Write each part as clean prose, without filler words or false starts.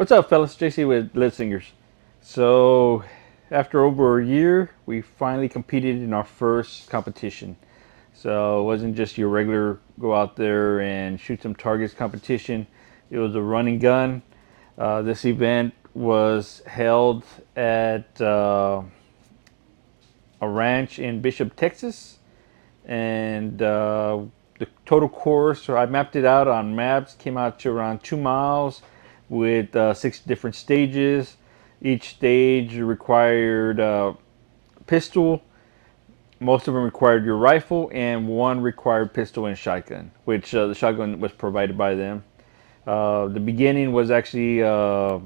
What's up, fellas? JC with Lead Singers. So, after over a year, we finally competed in our first competition. So, it wasn't just your regular go out there and shoot some targets competition. It was a run and gun. This event was held at a ranch in Bishop, Texas. And the total course, so I mapped it out on maps, came out to around 2 miles with 6 different stages. Each stage required a pistol. Most of them required your rifle, and one required pistol and shotgun, which the shotgun was provided by them. The beginning was actually a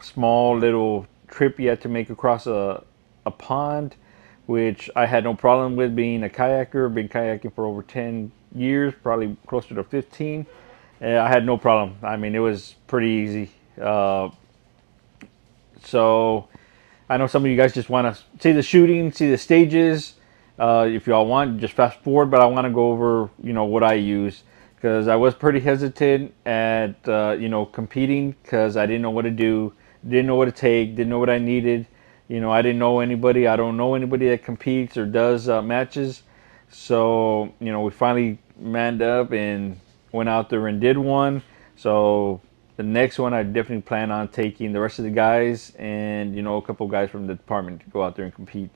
small little trip you had to make across a pond, which I had no problem with, being a kayaker. Been kayaking for over 10 years, probably closer to 15. I had no problem. I mean, it was pretty easy. So I know some of you guys just want to see the shooting, see the stages. If y'all want, just fast forward. But I want to go over, what I use, because I was pretty hesitant at, competing, because I didn't know what to do, didn't know what to take, didn't know what I needed. I didn't know anybody. I don't know anybody that competes or does matches. So, we finally manned up and went out there and did one. So the next one, I definitely plan on taking the rest of the guys and, a couple of guys from the department to go out there and compete.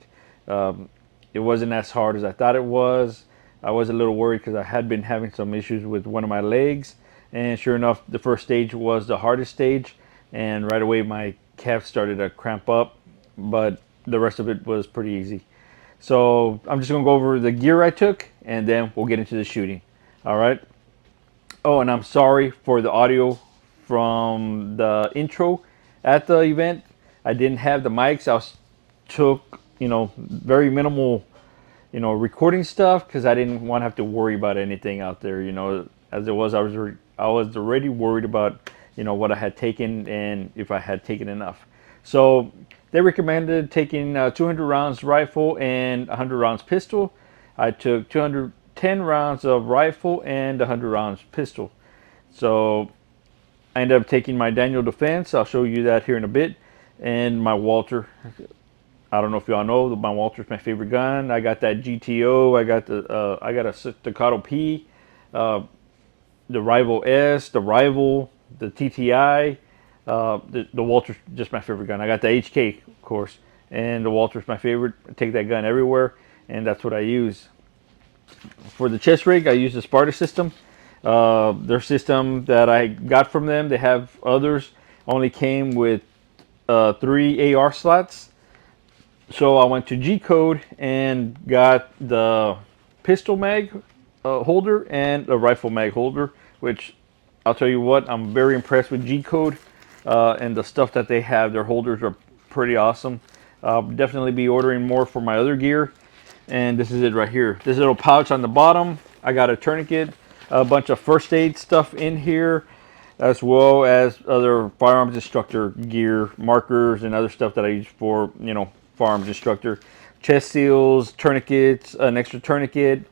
It wasn't as hard as I thought it was. I was a little worried because I had been having some issues with one of my legs. And sure enough, the first stage was the hardest stage. And right away, my calf started to cramp up. But the rest of it was pretty easy. So I'm just going to go over the gear I took, and then we'll get into the shooting. All right. Oh, and I'm sorry for the audio from the intro at the event. I didn't have the mics. Took, very minimal, recording stuff, because I didn't want to have to worry about anything out there. As it was, I was already worried about, what I had taken and if I had taken enough. So they recommended taking 200 rounds rifle and 100 rounds pistol. I took 210 rounds of rifle and 100 rounds pistol. So I ended up taking my Daniel Defense. I'll show you that here in a bit. And my Walther. I don't know if y'all know, my Walther's my favorite gun. I got that GTO. I got a Staccato P, the Rival S, the Rival, the TTI. The Walther's just my favorite gun. I got the HK, of course, and the Walther's my favorite. I take that gun everywhere, and that's what I use. For the chest rig, I use the Spirtus system. Their system that I got from them, they have others, only came with 3 AR slots. So I went to G Code and got the pistol mag holder and a rifle mag holder, which I'll tell you what, I'm very impressed with G Code and the stuff that they have. Their holders are pretty awesome. I'll definitely be ordering more for my other gear. And this is it right here. This little pouch on the bottom, I got a tourniquet, a bunch of first aid stuff in here, as well as other firearms instructor gear, markers, and other stuff that I use for, firearms instructor. Chest seals, tourniquets, an extra tourniquet,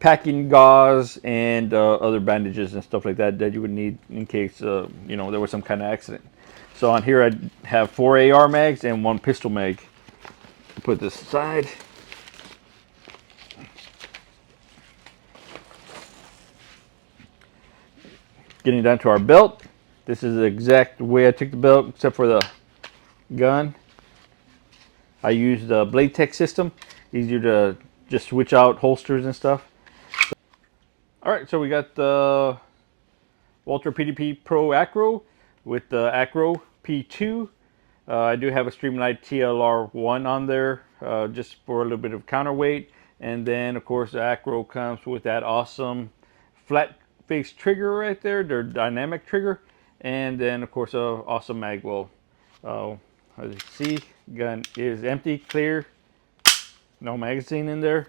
packing gauze, and other bandages and stuff like that you would need in case, there was some kind of accident. So on here I have 4 AR mags and 1 pistol mag. Put this aside. Getting down to our belt. This is the exact way I took the belt, except for the gun. I use the Blade Tech system. Easier to just switch out holsters and stuff. Alright, so we got the Walther PDP Pro ACRO with the ACRO P2. I do have a Streamlight TLR1 on there, just for a little bit of counterweight. And then, of course, the ACRO comes with that awesome flat face trigger right there, their dynamic trigger. And then, of course, a awesome mag well. As you see, gun is empty, clear, no magazine in there.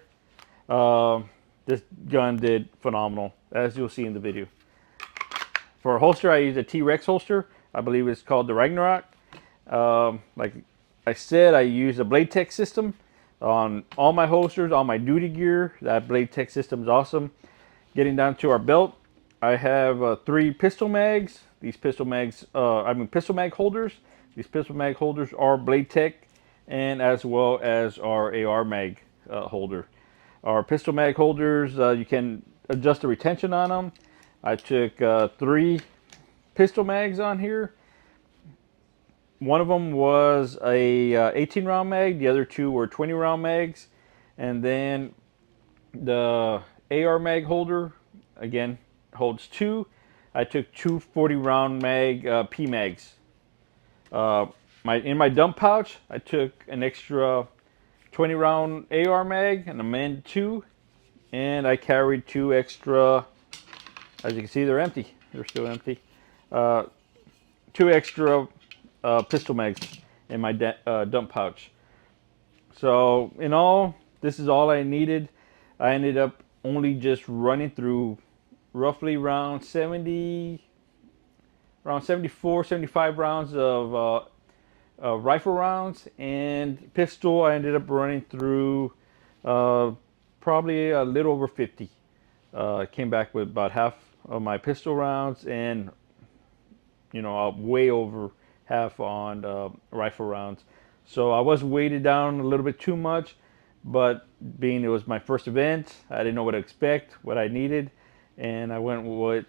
This gun did phenomenal, as you'll see in the video. For a holster, I use a T-Rex holster. I believe it's called the Ragnarok. Like I said, I use a Blade Tech system on all my holsters, all my duty gear. That Blade Tech system is awesome. Getting down to our belt, I have 3 pistol mags. these pistol mags, pistol mag holders. These pistol mag holders are Blade Tech, and as well as our AR mag holder. Our pistol mag holders, you can adjust the retention on them. I took 3 pistol mags on here. One of them was a 18 round mag, the other 2 were 20 round mags, and then the AR mag holder again holds 2. I took 2 40 round mag P mags. In my dump pouch, I took an extra 20 round AR mag and a Mend 2, and I carried 2 extra. As you can see, they're empty. They're still empty. 2 extra pistol mags in my dump pouch. So in all, this is all I needed. I ended up only just running through roughly around 74, 75 rounds of rifle rounds, and pistol I ended up running through probably a little over 50. Came back with about half of my pistol rounds, and way over half on rifle rounds. So I was weighted down a little bit too much, but being it was my first event, I didn't know what to expect, what I needed, and I went with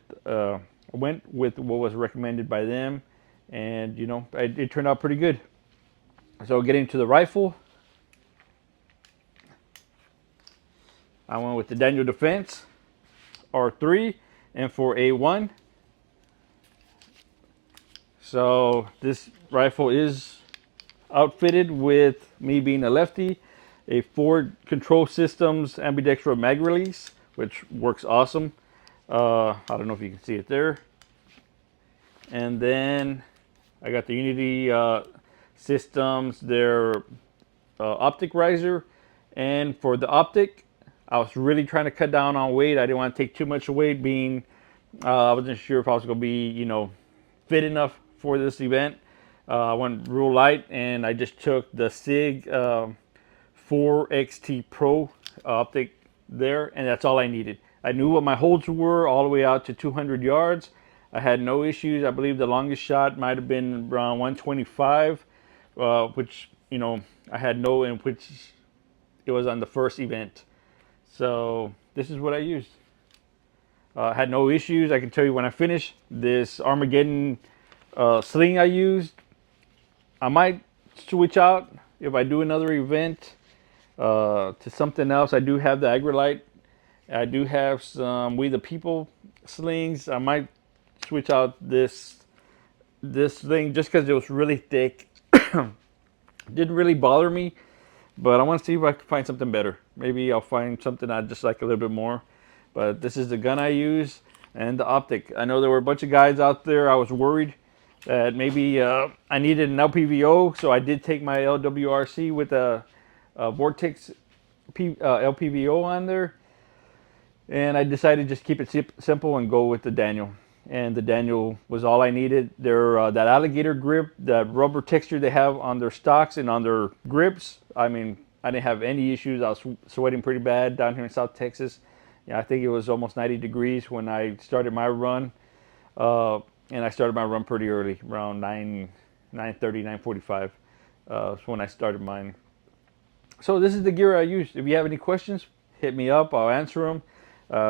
what was recommended by them, and it turned out pretty good. So getting to the rifle, I went with the Daniel Defense R3 and for A1. So this rifle is outfitted with, me being a lefty, a Ford Control Systems ambidextrous mag release, which works awesome. I don't know if you can see it there. And then I got the Unity Systems, their optic riser. And for the optic, I was really trying to cut down on weight. I didn't want to take too much weight, being I wasn't sure if I was going to be, fit enough for this event. I went real light, and I just took the SIG 4XT Pro optic there, and that's all I needed. I knew what my holds were all the way out to 200 yards. I had no issues. I believe the longest shot might have been around 125, which, I had no, in which it was on the first event. So this is what I used. Had no issues. I can tell you when I finish this Armageddon sling I used, I might switch out if I do another event to something else. I do have the AgriLite. I do have some We the People slings. I might switch out this thing just because it was really thick. Didn't really bother me, but I want to see if I can find something better. Maybe I'll find something I just like a little bit more. But this is the gun I use and the optic. I know there were a bunch of guys out there. I was worried that maybe I needed an LPVO, so I did take my LWRC with a Vortex LPVO on there. And I decided to just keep it simple and go with the Daniel. And the Daniel was all I needed. Their that alligator grip, that rubber texture they have on their stocks and on their grips. I mean, I didn't have any issues. I was sweating pretty bad down here in South Texas. I think it was almost 90 degrees when I started my run. And I started my run pretty early, around 9:30, 9:45. That's when I started mine. So this is the gear I used. If you have any questions, hit me up. I'll answer them.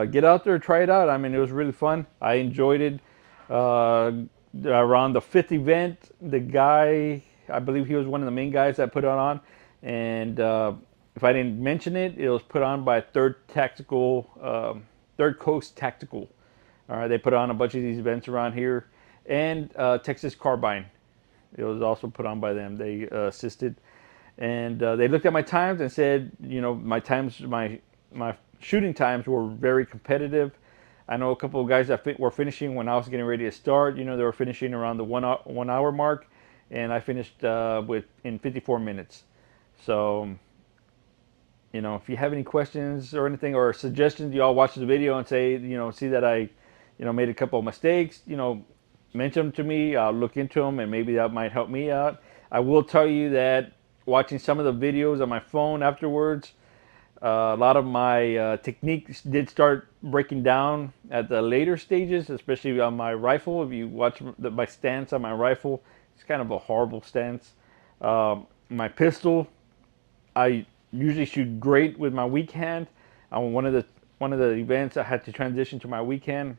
Get out there, try it out. I mean, it was really fun. I enjoyed it. Around the 5th event, the guy, I believe he was one of the main guys that put it on. And if I didn't mention it, it was put on by Third Coast Tactical. All right, they put on a bunch of these events around here, and Texas Carbine. It was also put on by them. They assisted, and they looked at my times and said, my times, my shooting times were very competitive. I know a couple of guys that were finishing when I was getting ready to start. They were finishing around the 1 hour mark, and I finished in 54 minutes. So, if you have any questions or anything or suggestions, y'all watch the video and say, see that I made a couple of mistakes, mention them to me. I'll look into them, and maybe that might help me out. I will tell you that watching some of the videos on my phone afterwards, A lot of my techniques did start breaking down at the later stages, especially on my rifle. If you watch my stance on my rifle, it's kind of a horrible stance. My pistol, I usually shoot great with my weak hand. On one of the events, I had to transition to my weak hand,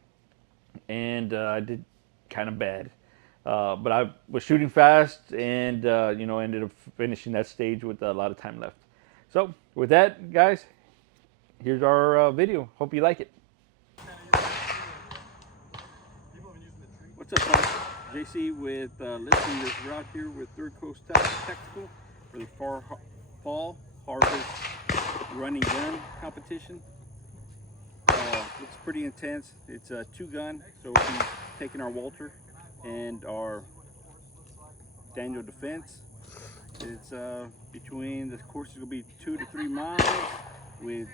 and I did kind of bad. But I was shooting fast, and ended up finishing that stage with a lot of time left. So with that, guys, here's our video. Hope you like it. What's up, guys? JC with listing this route here with Third Coast Tactical for the fall harvest running gun competition. Looks pretty intense. It's a 2-gun, so we'll be taking our Walther and our Daniel Defense. It's between, the course is going to be 2 to 3 miles with,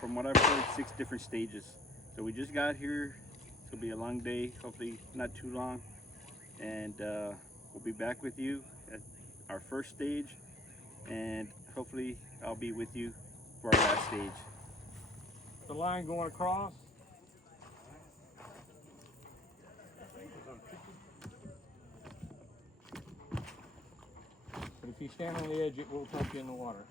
from what I've heard, 6 different stages. So we just got here. It's going to be a long day, hopefully not too long. And we'll be back with you at our first stage, and hopefully I'll be with you for our last stage. The line going across. But if you stand on the edge, it will dump you in the water.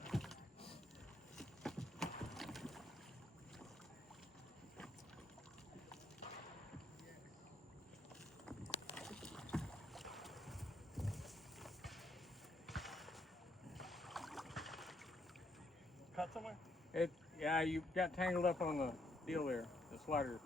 Cut somewhere? Yeah, you got tangled up on the deal there, the slider.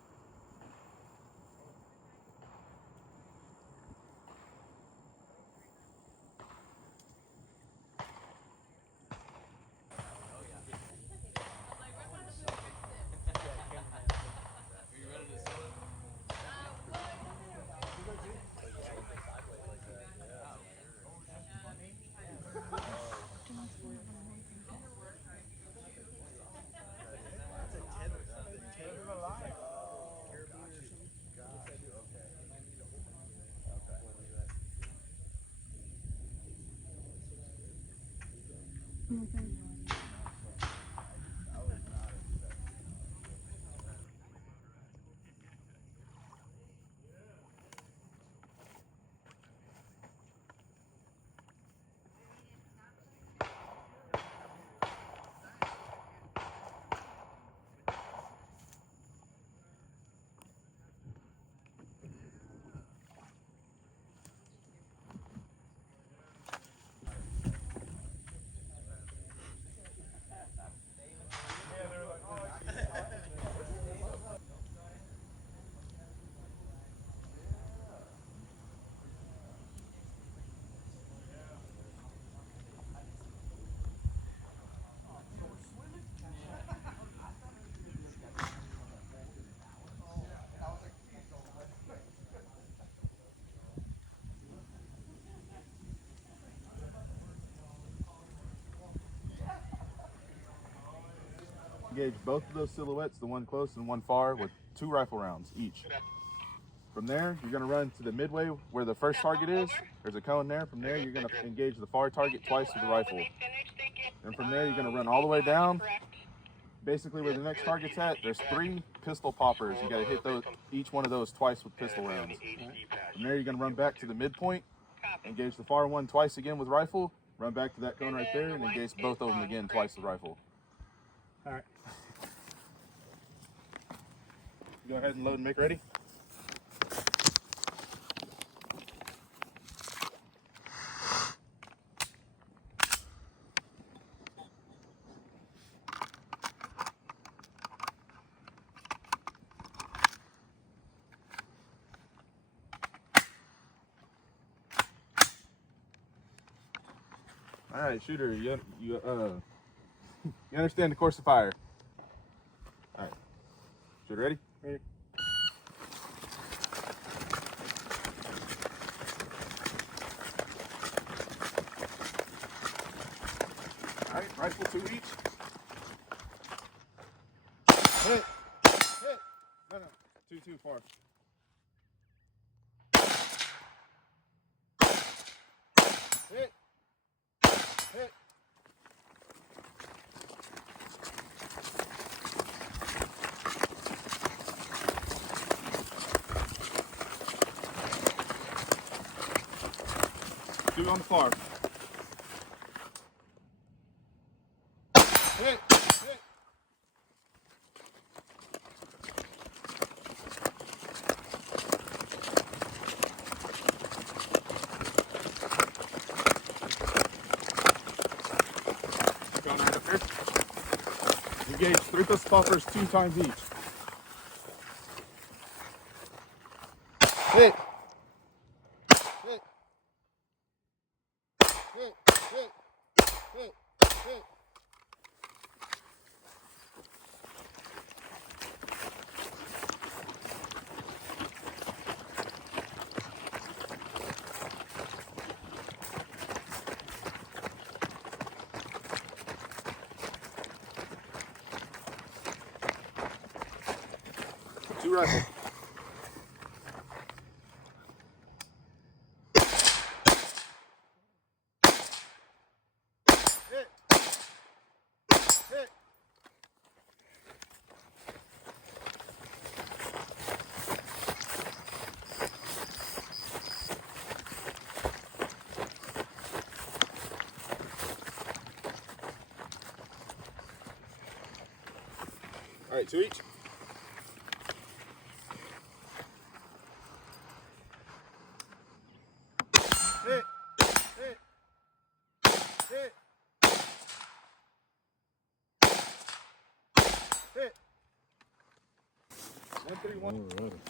Engage both of those silhouettes, the one close and one far, with 2 rifle rounds each. From there, you're going to run to the midway where the first target is. There's a cone there. From there, you're going to engage the far target twice with the rifle. And from there, you're going to run all the way down. Basically, where the next target's at, there's 3 pistol poppers. You got to hit those, each one of those twice with pistol rounds. From there, you're going to run back to the midpoint, engage the far one twice again with rifle, run back to that cone right there, and engage both of them again twice with rifle. All right. Go ahead and load and make ready. All right, shooter, you understand the course of fire. All right, shooter, ready? Ready. All right, rifle 2 each. Hit, hit. No, 2 far. Hit, hit. 2 on the far. Hit. Hit. Going right up here. Engage 3 pistol poppers 2 times each. Hit. Hit. Hit. Hit. Hit. Hit. Two rifles. Hit. Hit. All right, 2 each. Hit. Hit. Hit. Hit. 131. Alrighty.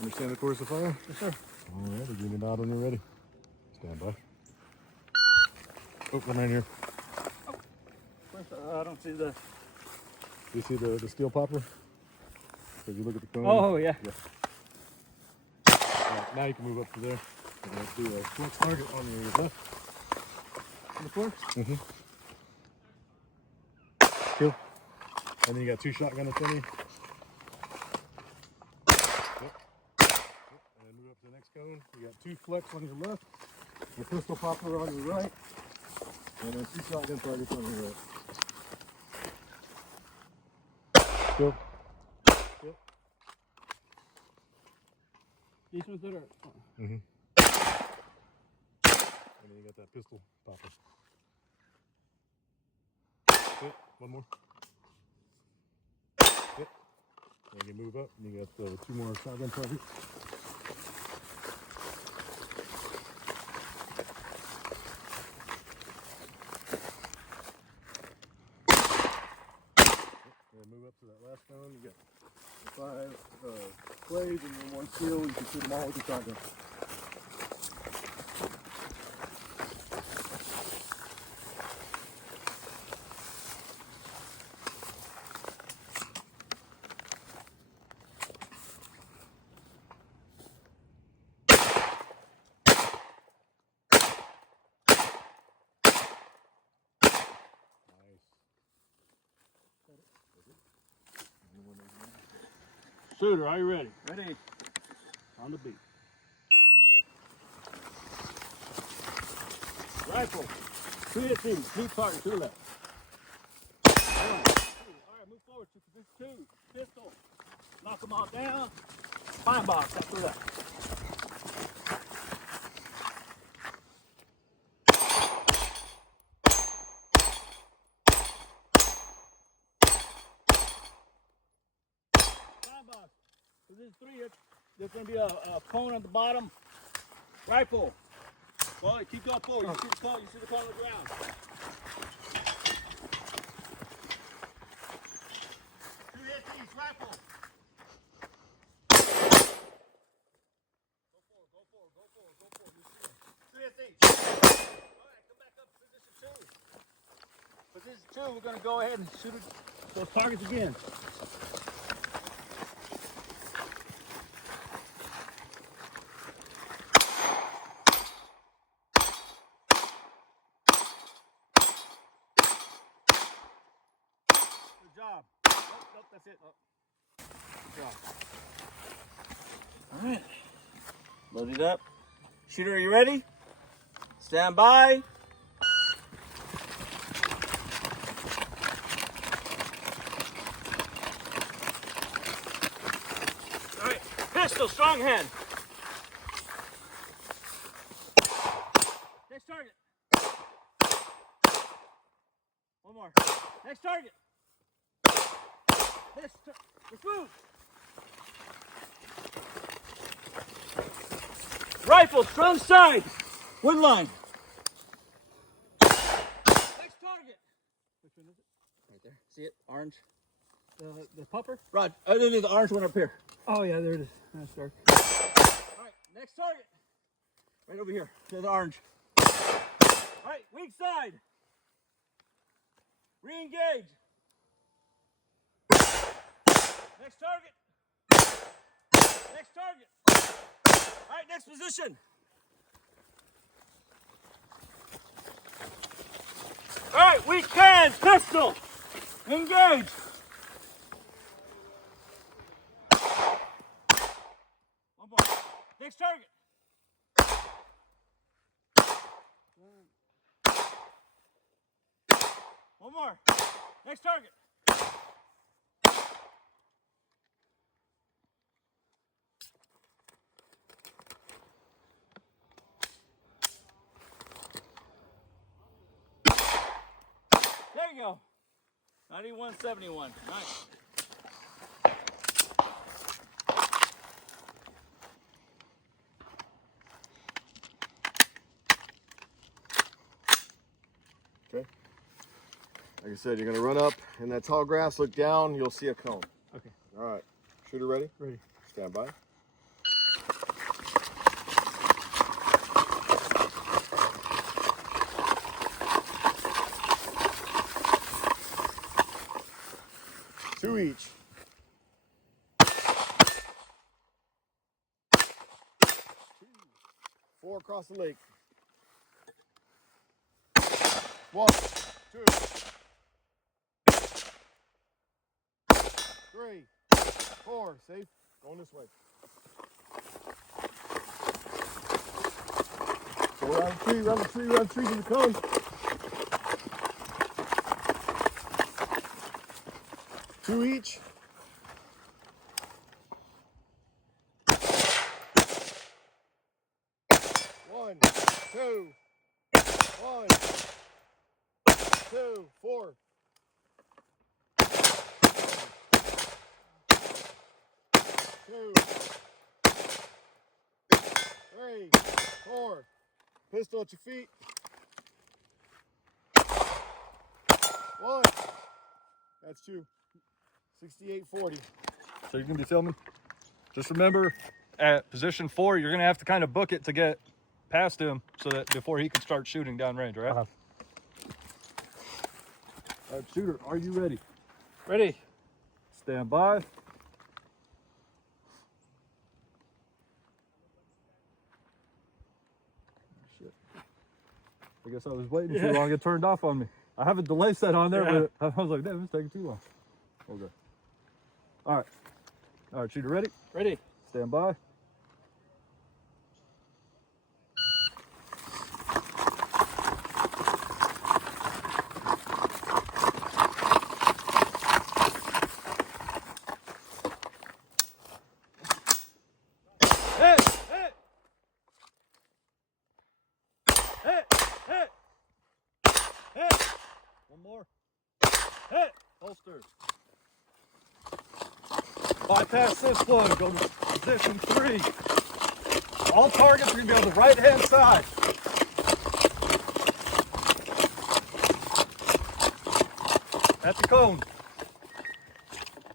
Understand the course of fire? Yes, sir. Alrighty, give me a nod when you're ready. Stand by. Oh, one right here. I don't see the. You see the steel popper? So you look at the cone. Oh, yeah. Alright, now you can move up to there. We're going to do a flex target on your left. On the floor? Mm-hmm. Kill. And then you got 2 shotgun in front of you. Yep. And then move up to the next cone. You got 2 flex on your left, a pistol popper on your right, and then 2 shotgun targets on your right. Kill. Kill. These ones that are. Mm-hmm. And then you got that pistol popper. Hit. One more. Hit. And you move up, and you got 2 more shotgun targets. And move up to that last cone. You got 5 clays and then 1 steel. You can shoot them all with your shotgun. Shooter, are you ready? Ready. On the beat. Rifle. 2 hits in. Keep target to the left. 1, 2. All right, move forward. This 2. Pistol. Knock them all down. Fine box. Up to the left. Box. So this is 3 hits. There's going to be a cone at the bottom. Rifle. Well, keep going forward. You see the cone. You see the cone on the ground. Two hits each. Rifle. Go forward. Go forward. Go forward. Go forward. You see it. 2 hits each. All right, come back up to position 2. Position 2. We're going to go ahead and shoot those targets again. Good job. Nope, that's it. Good job. All right. Load it up. Shooter, are you ready? Stand by. All right. Pistol, strong hand. target. Let's move. Rifle, strong side. Wood line. Next target. Which one is it? Right there. See it? Orange. The pupper? Rod, the orange one up here. Oh yeah, there it is. That's dark. All right, next target. Right over here. To the orange. All right, weak side. Re-engage. Next target. Next target. All right, next position. All right, weak hands, pistol. Engage. One more. Next target. One more. Next target. There you go. 91-71. Nice. Okay. Like I said, you're gonna run up in that tall grass, look down, you'll see a cone. Okay. All right. Shooter ready? Ready. Stand by. Two each. Four across the lake. 1, 2, 3, 4. Safe. Going this way. Go around the tree, around the tree, around the tree to the cone. Two each. One, two, 1, 2, 4. 2, 3, 4. Pistol at your feet. 1. That's 2. 68-40. So you're gonna be filming. Just remember, at position 4, you're gonna have to kind of book it to get past him, so that before he can start shooting downrange. All right. All right, shooter, are you ready? Ready. Stand by. Shit. I guess I was waiting too long. It turned off on me. I have a delay set on there, but I was like, damn, it's taking too long. Okay. All right. All right, shooter, ready? Ready. Stand by. One more. Hit! Holster. Bypass this one. Go to position 3. All targets are going to be on the right-hand side. At the cone.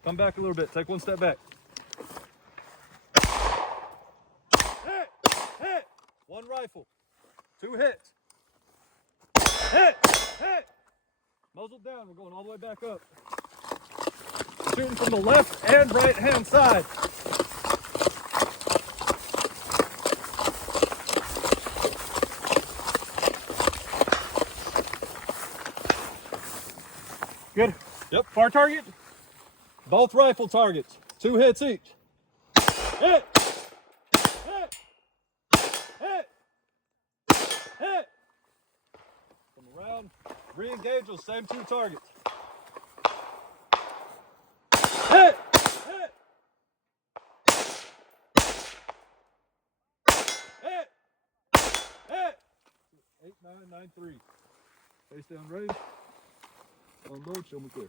Come back a little bit. Take one step back. Hit! Hit! One rifle. 2 hits. Hit! Hit! Muzzle down. We're going all the way back up. Shooting from the left and right hand side. Good. Yep. Far target? Both rifle targets. 2 hits each. Hit! Hit! Hit! Hit! Come around. Re-engage those same 2 targets. Hit! Hit! Hit! Hit! 8993. Face down range. Unload, show me clear.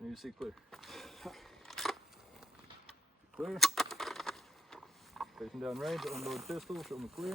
I need to see clear. Clear. Facing down range, unload pistol, show me clear.